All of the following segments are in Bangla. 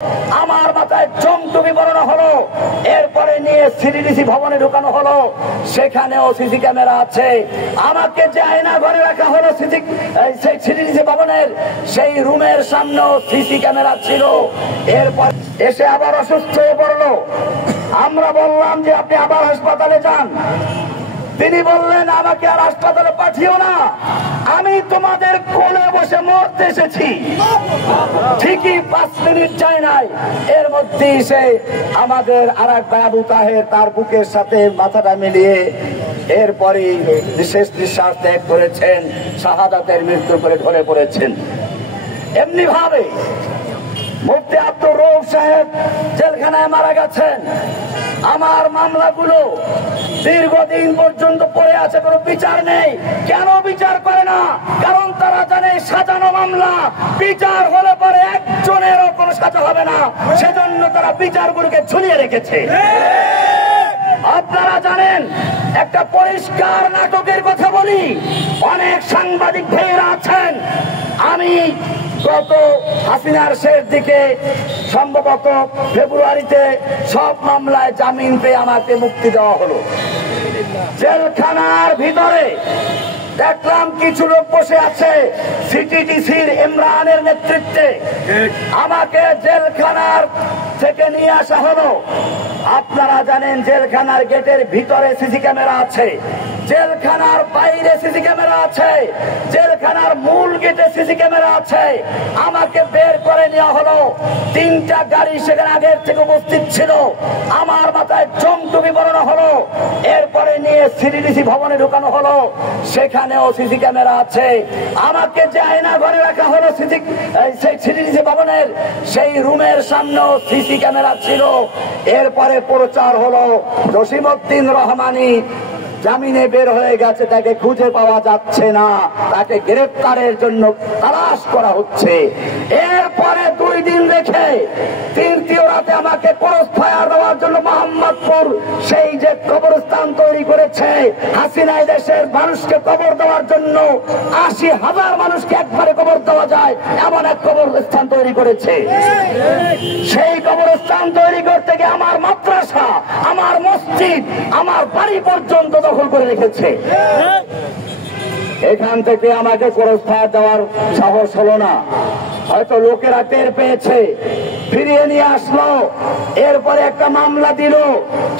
আমার মাথায় চমটুপি পরানো হলো, এরপরে নিয়ে সিডিডিসি ভবনে ঢুকানো হলো, সেখানেও সিসি ক্যামেরা আছে। আমাকে যে আয়না ঘরে রাখা হলো সেই সিডিডিসি ভবনের সেই রুমের সামনেও সিসি ক্যামেরা ছিল। এরপর এসে আবার অসুস্থ হয়ে পড়লো। আমরা বললাম যে আপনি আবার হাসপাতালে যান। তিনি বললেন আমাকে আর হাসপাতালে পাঠিও না, আমি তোমাদের কোলে বসে মরতে এসেছি। ঠিকই 5 মিনিট যায় নাই, এর মধ্যে সে আমাদের আর এক ভাই আবু তাহের তার বুকের সাথে মাথাটা মিলিয়ে এরপরে শেষ নিঃশ্বাস ত্যাগ করেছেন, শাহাদাতের মৃত্যু করে ঢলে পড়েছেন। এমনি ভাবে মুফতি আব্দুর রউফ সাহেব জেলখানায় মারা গেছেন। আমার মামলাগুলো দীর্ঘদিন পর্যন্ত পড়ে আছে, কোনো বিচার নেই। কেন বিচার করে না? কারণ তারা জানে সাজানো মামলা, বিচার হলে পরে একজনেরও কোনো সাজা হবে না, সেজন্য তারা বিচারগুলোকে ঝুলিয়ে রেখেছে। আপনারা জানেন, একটা পরিষ্কার নাটকের কথা বলি, অনেক সাংবাদিক ভাইয়েরা আছেন। আমি গত হাসিনার শেষ দিকে সম্ভবত ফেব্রুয়ারিতে সব মামলায় জামিন পেয়ে আমাকে মুক্তি দেওয়া হলো। জেলখানার ভিতরে দেখলাম কিছু লোক বসে আছে সিটিডিসির ইমরানের নেতৃত্বে। আমাকে জেলখানার থেকে নিয়ে আসা হলো। আপনারা জানেন জেলখানার গেটের ভিতরে সিসি ক্যামেরা আছে, জেলখানার বাইরে সিসি ক্যামেরা আছে, জেলখানার মূল গেটে সিসি ক্যামেরা আছে। আমাকে বের করে নেওয়া হলো। 3টা গাড়ি সেখানে আগের থেকে উপস্থিত ছিল। আমার মাথায় চমটুপি পরানো হলো, এরপরে নিয়ে সিডিডিসি ভবনে ঢুকানো হলো, সেখানেও সিসি ক্যামেরা আছে। আমাকে যে আয়না ঘরে রাখা হলো সেই সিডিডিসি ভবনের সেই রুমের সামনেও সিসি ক্যামেরা ছিল। এরপরে প্রচার হলো জসিমউদ্দিন রহমানী জামিনে বের হয়ে গেছে, তাকে খুঁজে পাওয়া যাচ্ছে না, তাকে গ্রেফতারের জন্য তালাশ করা হচ্ছে। এরপরে 2 দিন রেখে 3য় রাতে আমাকে ক্রস ফায়ার দেওয়ার জন্য মোহাম্মদপুর সেই যে কবরস্থান তৈরি করেছে হাসিনা দেশের মানুষকে কবর দেওয়ার জন্য, 80,000 মানুষকে একবারে কবর দেওয়া যায় এমন এক কবরস্থান তৈরি করেছে। সেই কবরস্থান তৈরি করতে গিয়ে আমার মাদ্রাসা, আমার মসজিদ, আমার বাড়ি পর্যন্ত দখল করে রেখেছে। এখান থেকে আমাকে ক্রস ফায়ার দেওয়ার সাহস হলো না, হয়তো লোকেরা টের পেয়েছে, ফিরিয়ে নিয়ে আসলো। এরপরে একটা মামলা দিল,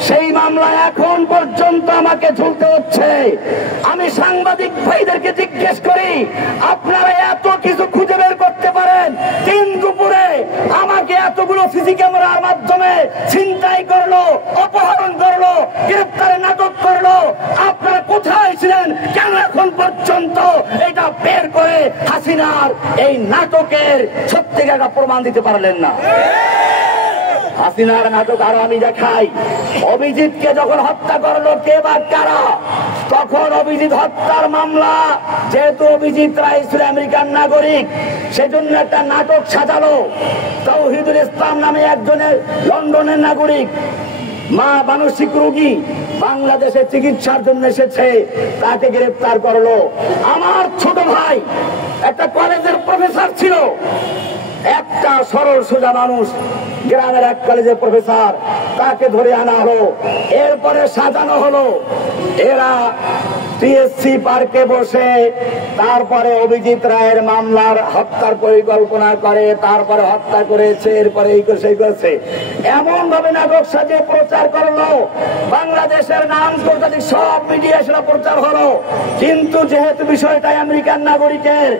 সেই মামলা এখন পর্যন্ত আমাকে ঝুলতে হচ্ছে। আমি সাংবাদিক ভাইদেরকে জিজ্ঞেস করি, আপনারা এত কিছু খুঁজে বের করতে পারেন, 3 দুপুরে আমাকে এতগুলো সিসি ক্যামেরার মাধ্যমে ছিনতাই করলো, অপহরণ করলো, গ্রেফতারের নাটক করলো, আপনারা কোথায় ছিলেন? কেন এখন পর্যন্ত এটা বের করে হাসিনার এই নাটকের সত্যিকার প্রমাণ দিতে পারলেন না? হাসিনার নাটক আরো আমি দেখাই। অভিজিৎকে যখন হত্যা করলো কে বা কারা, তখন অভিজিৎ হত্যার মামলা, যেহেতু অভিজিৎ রায় ছিল আমেরিকান নাগরিক, সেজন্য একটা নাটক সাজালো। তৌহিদুল ইসলাম নামে একজনের লন্ডনের নাগরিক, মা মানসিক রোগী, বাংলাদেশে চিকিৎসার জন্য এসেছে, তাকে গ্রেফতার করলো। আমার ছোট ভাই একটা কলেজের প্রফেসর ছিল, একটা সরল সোজা মানুষ, গ্রামের এক কলেজের প্রফেসর, তাকে ধরে আনা হলো। এরপরে সাজানো হলো, এরা টিএসসি পার্কে বসে তারপরে অভিজিৎ রায়ের মামলার হত্যার পরিকল্পনা করে, তারপরে হত্যা করেছে, এরপরে এই করে সেই করেছে, এমন ভাবে নাটক সাজিয়ে প্রচার করলো। বাংলাদেশের নাম আন্তর্জাতিক সব মিডিয়া সেটা প্রচার হলো। কিন্তু যেহেতু বিষয়টা আমেরিকান নাগরিকের,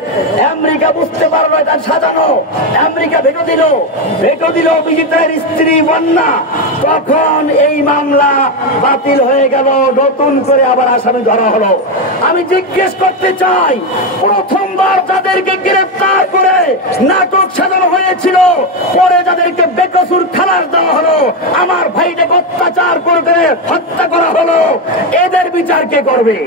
আমেরিকা বুঝতে পারলো এটা সাজানো, আমেরিকা ভেটো দিল অভিজিৎ রায়ের স্ত্রী বন্যা। তখন এই মামলা বাতিল হয়ে গেল, নতুন করে আবার আসামি ধরা হলো। আমি জিজ্ঞেস করতে চাই, প্রথমবার যাদেরকে গ্রেফতার করে নাটক সাজানো হয়েছিল, পরে যাদেরকে বেকসুর খালাস দেওয়া হলো, আমার ভাইটাকে অত্যাচার করে হত্যা করা হলো, এদের বিচার কে করবে?